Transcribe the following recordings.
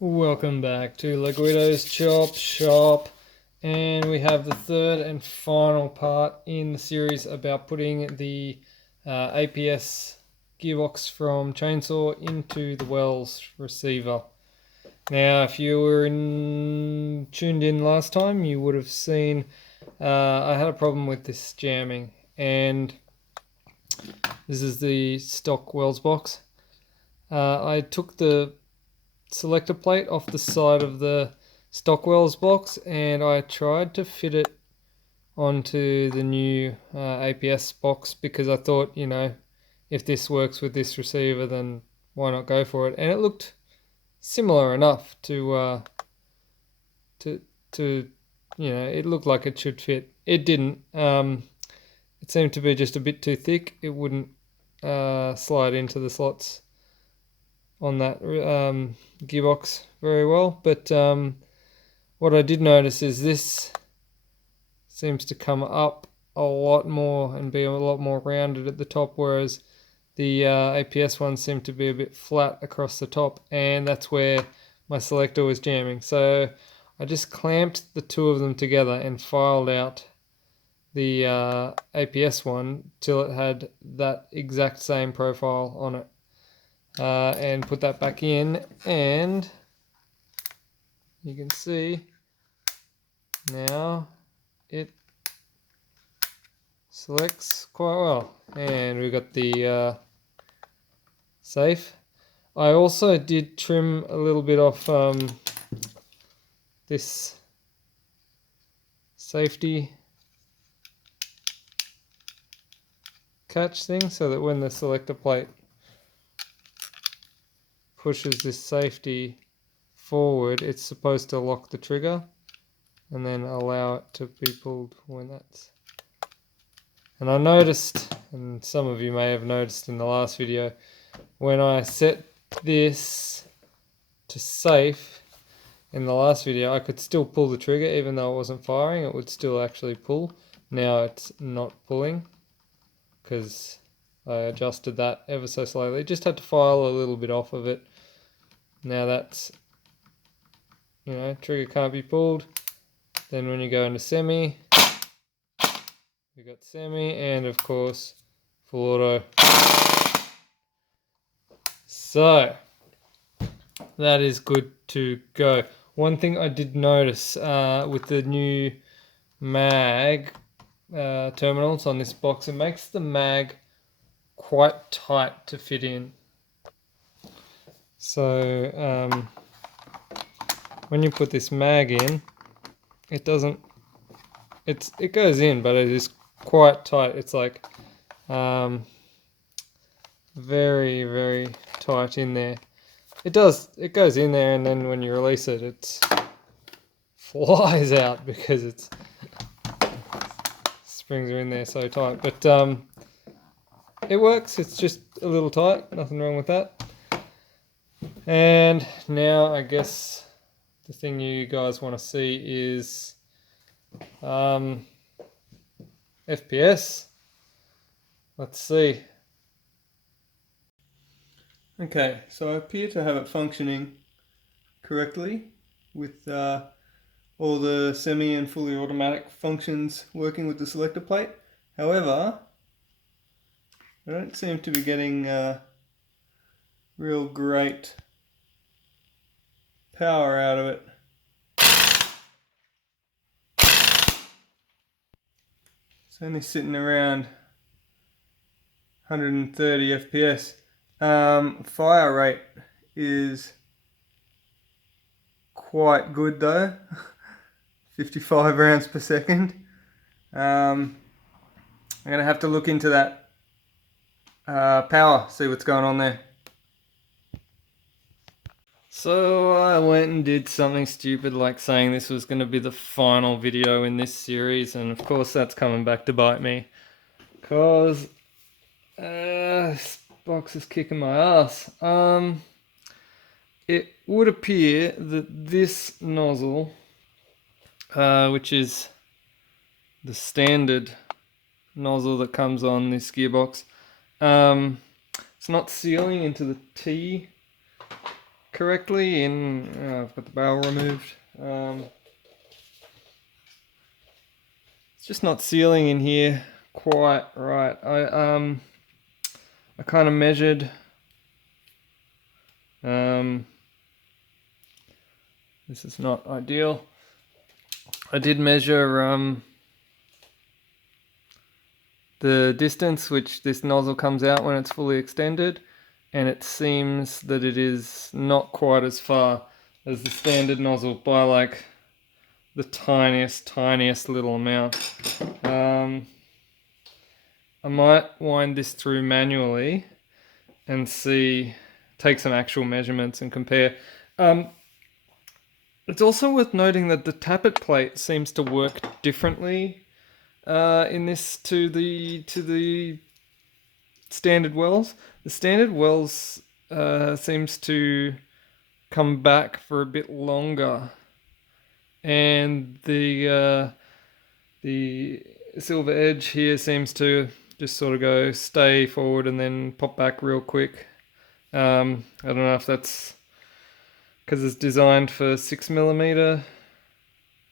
Welcome back to Guido's Chop Shop, and we have the third and final part in the series about putting the APS gearbox from chainsaw into the Wells receiver. Now, if you were tuned in last time, you would have seen I had a problem with this jamming, and this is the stock Wells box. I took the selector plate off the side of the Stockwell's box, and I tried to fit it onto the new APS box because I thought, if this works with this receiver, then why not go for it? And it looked similar enough to it looked like it should fit. It didn't. It seemed to be just a bit too thick. It wouldn't slide into the slots on that gearbox very well, but what I did notice is this seems to come up a lot more and be a lot more rounded at the top, whereas the APS ones seem to be a bit flat across the top, and that's where my selector was jamming. So I just clamped the two of them together and filed out the APS one till it had that exact same profile on it. And put that back in, and you can see now it selects quite well, and we got the safe. I also did trim a little bit off this safety catch thing, so that when the selector plate pushes this safety forward, it's supposed to lock the trigger and then allow it to be pulled when that's... And I noticed, and some of you may have noticed in the last video, when I set this to safe in the last video, I could still pull the trigger even though it wasn't firing. It would still actually pull. Now it's not pulling because I adjusted that ever so slightly. Just had to file a little bit off of it. Now that's, trigger can't be pulled. Then when you go into semi, we've got semi, and of course full auto. So that is good to go. One thing I did notice with the new mag terminals on this box, it makes the mag quite tight to fit in. So when you put this mag in, it doesn't, it goes in, but it is quite tight. It's like very, very tight in there. It goes in there, and then when you release it, it flies out because it's springs are in there so tight. But it works. It's just a little tight. Nothing wrong with that. And now I guess the thing you guys want to see is FPS. Let's see. Okay, so I appear to have it functioning correctly with all the semi and fully automatic functions working with the selector plate. However, I don't seem to be getting real great power out of it. It's only sitting around 130 FPS. Fire rate is quite good though, 55 rounds per second. I'm going to have to look into that power, see what's going on there. So I went and did something stupid like saying this was going to be the final video in this series, and of course that's coming back to bite me, because this box is kicking my ass. It would appear that this nozzle, which is the standard nozzle that comes on this gearbox, it's not sealing into the T correctly in, I've got the barrel removed. It's just not sealing in here quite right. I kind of measured. This is not ideal. I did measure the distance which this nozzle comes out when it's fully extended, and it seems that it is not quite as far as the standard nozzle by like the tiniest little amount. I might wind this through manually and take some actual measurements and compare. It's also worth noting that the tappet plate seems to work differently in this to the standard wells. The standard wells seems to come back for a bit longer, and the silver edge here seems to just sort of stay forward and then pop back real quick. I don't know if that's because it's designed for 6mm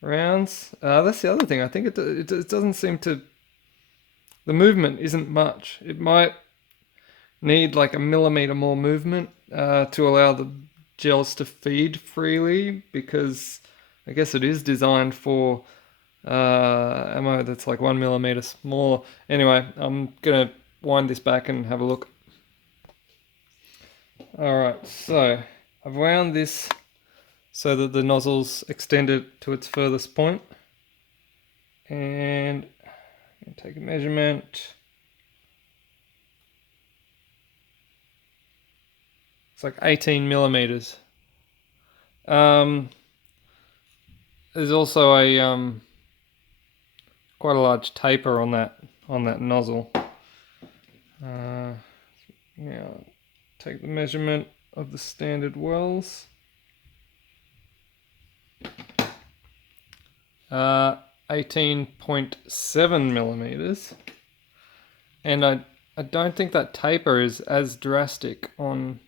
rounds. That's the other thing. I think it doesn't seem to. The movement isn't much. It might need like 1mm more movement to allow the gels to feed freely, because I guess it is designed for ammo that's like 1mm smaller. Anyway, I'm gonna wind this back and have a look. Alright, so I've wound this so that the nozzle's extended to its furthest point, and I'm going to take a measurement. It's like 18mm. There's also a quite a large taper on that nozzle. Yeah, take the measurement of the standard wells. 18.7mm, and I don't think that taper is as drastic on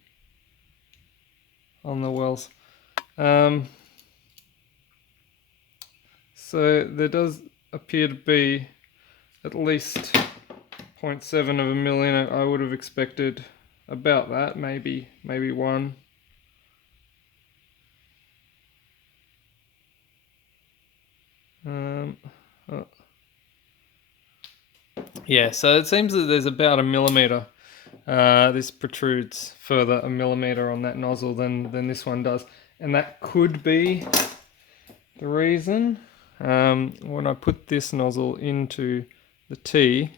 the wells. So there does appear to be at least 0.7 of a mil in it. I would have expected about that, maybe 1. Yeah, so it seems that there's about 1mm. This protrudes further 1mm on that nozzle than this one does, and that could be the reason. When I put this nozzle into the T,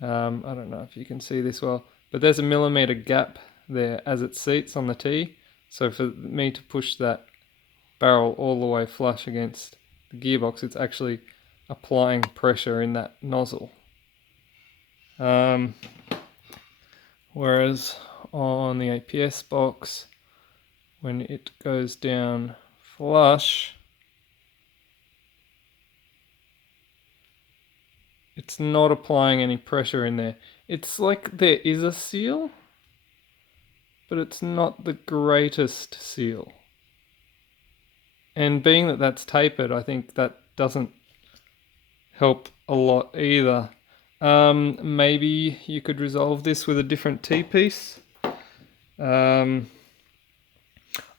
I don't know if you can see this well, but there's a 1mm gap there as it seats on the T. So for me to push that barrel all the way flush against the gearbox, it's actually applying pressure in that nozzle. Whereas on the APS box, when it goes down flush, it's not applying any pressure in there. It's like there is a seal, but it's not the greatest seal. And being that that's tapered, I think that doesn't help a lot either. Maybe you could resolve this with a different T-piece. I'm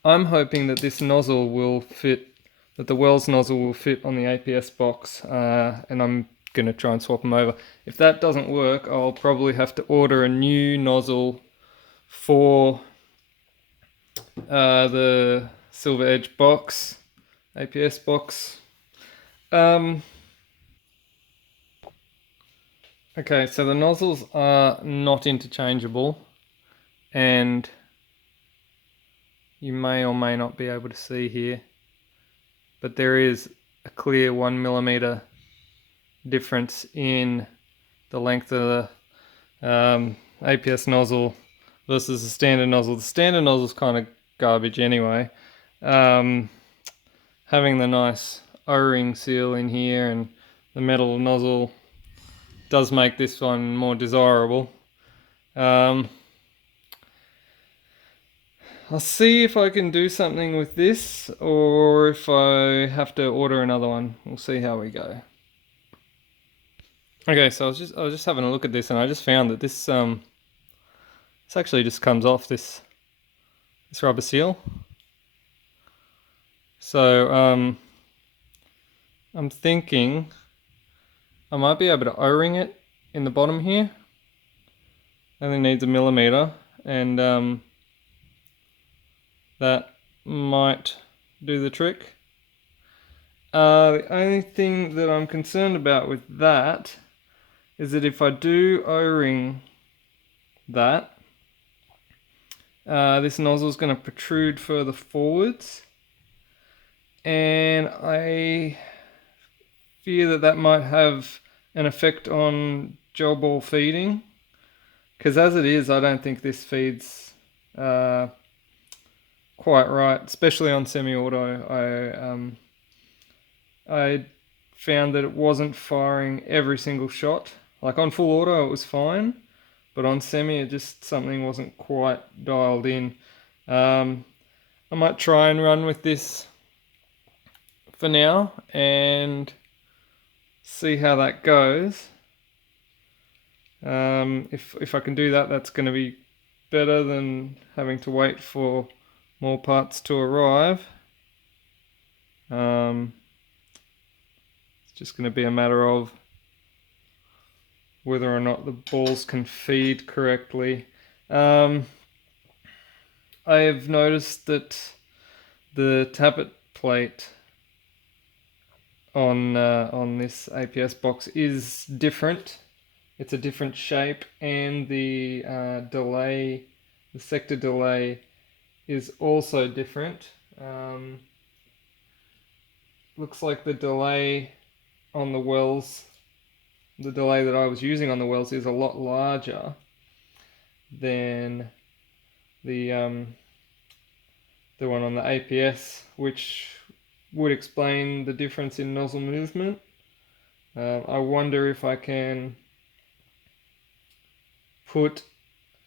hoping that this nozzle will fit, that the Wells nozzle will fit on the APS box, and I'm going to try and swap them over. If that doesn't work, I'll probably have to order a new nozzle for the Silver Edge box, APS box. Okay, so the nozzles are not interchangeable, and you may or may not be able to see here, but there is a clear 1mm difference in the length of the APS nozzle versus the standard nozzle. The standard nozzle is kind of garbage anyway. Having the nice O-ring seal in here and the metal nozzle does make this one more desirable. I'll see if I can do something with this or if I have to order another one. We'll see how we go. Okay, so I was just having a look at this and I just found that this actually just comes off this rubber seal. So I'm thinking I might be able to O-ring it in the bottom here. Only needs a millimeter, and that might do the trick. The only thing that I'm concerned about with that is that if I do O-ring that, this nozzle is going to protrude further forwards, and I fear that that might have an effect on gel ball feeding, because as it is, I don't think this feeds quite right, especially on semi-auto. I found that it wasn't firing every single shot. Like on full auto, it was fine, but on semi, it just something wasn't quite dialed in. I might try and run with this for now and see how that goes. If I can do that, that's going to be better than having to wait for more parts to arrive. It's just going to be a matter of whether or not the balls can feed correctly. I've noticed that the tappet plate on this APS box is different. It's a different shape, and the delay, the sector delay, is also different. Looks like the delay on the wells, the delay that I was using on the wells, is a lot larger than the one on the APS, which would explain the difference in nozzle movement. I wonder if I can put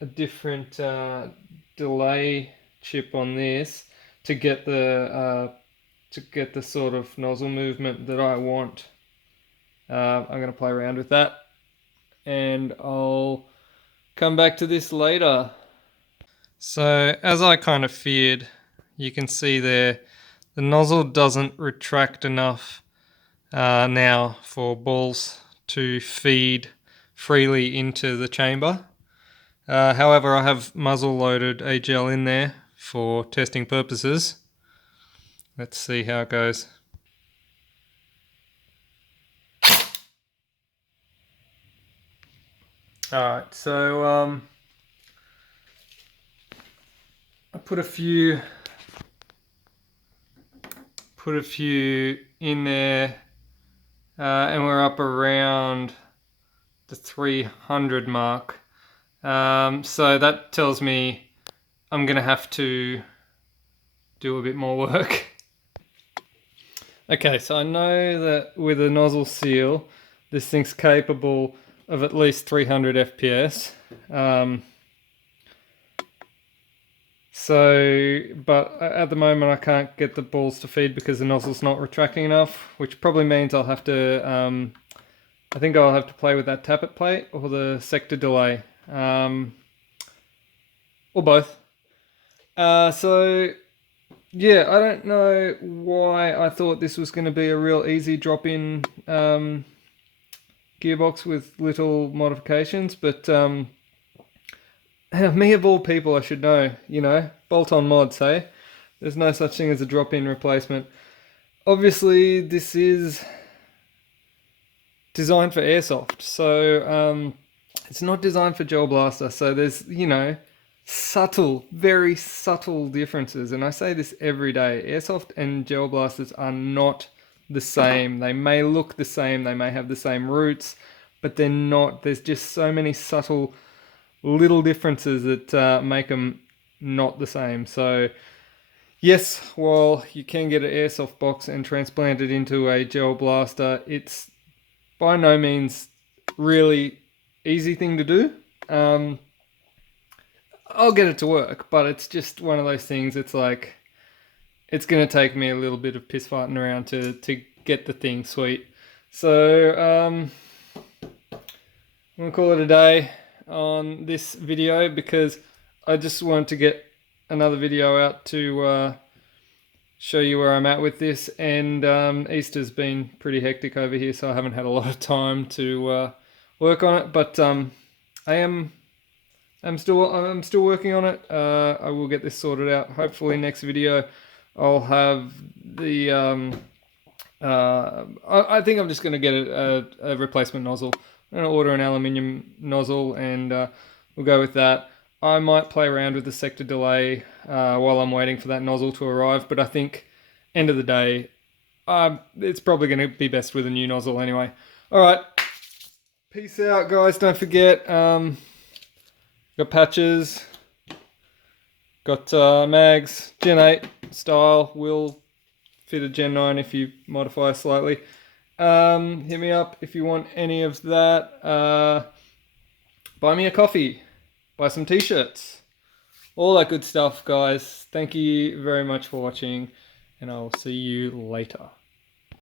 a different delay chip on this to get the sort of nozzle movement that I want. I'm going to play around with that, and I'll come back to this later. So as I kind of feared, you can see there, the nozzle doesn't retract enough now for balls to feed freely into the chamber. However, I have muzzle loaded a gel in there for testing purposes. Let's see how it goes. Alright, so I put a few in there, and we're up around the 300 mark. So that tells me I'm gonna have to do a bit more work. Okay, so I know that with a nozzle seal, this thing's capable of at least 300 FPS. But at the moment I can't get the balls to feed because the nozzle's not retracting enough, which probably means I'll have to, I think I'll have to play with that tappet plate or the sector delay, or both. So yeah, I don't know why I thought this was going to be a real easy drop-in gearbox with little modifications, but me of all people, I should know, bolt-on mods, hey? There's no such thing as a drop-in replacement. Obviously, this is designed for airsoft, so it's not designed for gel blaster, so there's, subtle, very subtle differences, and I say this every day. Airsoft and gel blasters are not the same. They may look the same, they may have the same roots, but they're not. There's just so many subtle little differences that make them not the same. So yes, while you can get an airsoft box and transplant it into a gel blaster, it's by no means really easy thing to do. I'll get it to work, but it's just one of those things. It's like, it's going to take me a little bit of piss farting around to get the thing sweet. So I'm going to call it a day on this video, because I just wanted to get another video out to show you where I'm at with this. And Easter's been pretty hectic over here, so I haven't had a lot of time to work on it. But I'm still working on it. I will get this sorted out. Hopefully next video I'll have the I think I'm just going to get a replacement nozzle. I'm going to order an aluminium nozzle, and we'll go with that. I might play around with the sector delay while I'm waiting for that nozzle to arrive, but I think end of the day it's probably going to be best with a new nozzle anyway. Alright, peace out guys. Don't forget, got patches, got mags, Gen 8 style, will fit a Gen 9 if you modify slightly. Hit me up if you want any of that. Buy me a coffee, buy some t-shirts, all that good stuff guys. Thank you very much for watching, and I'll see you later.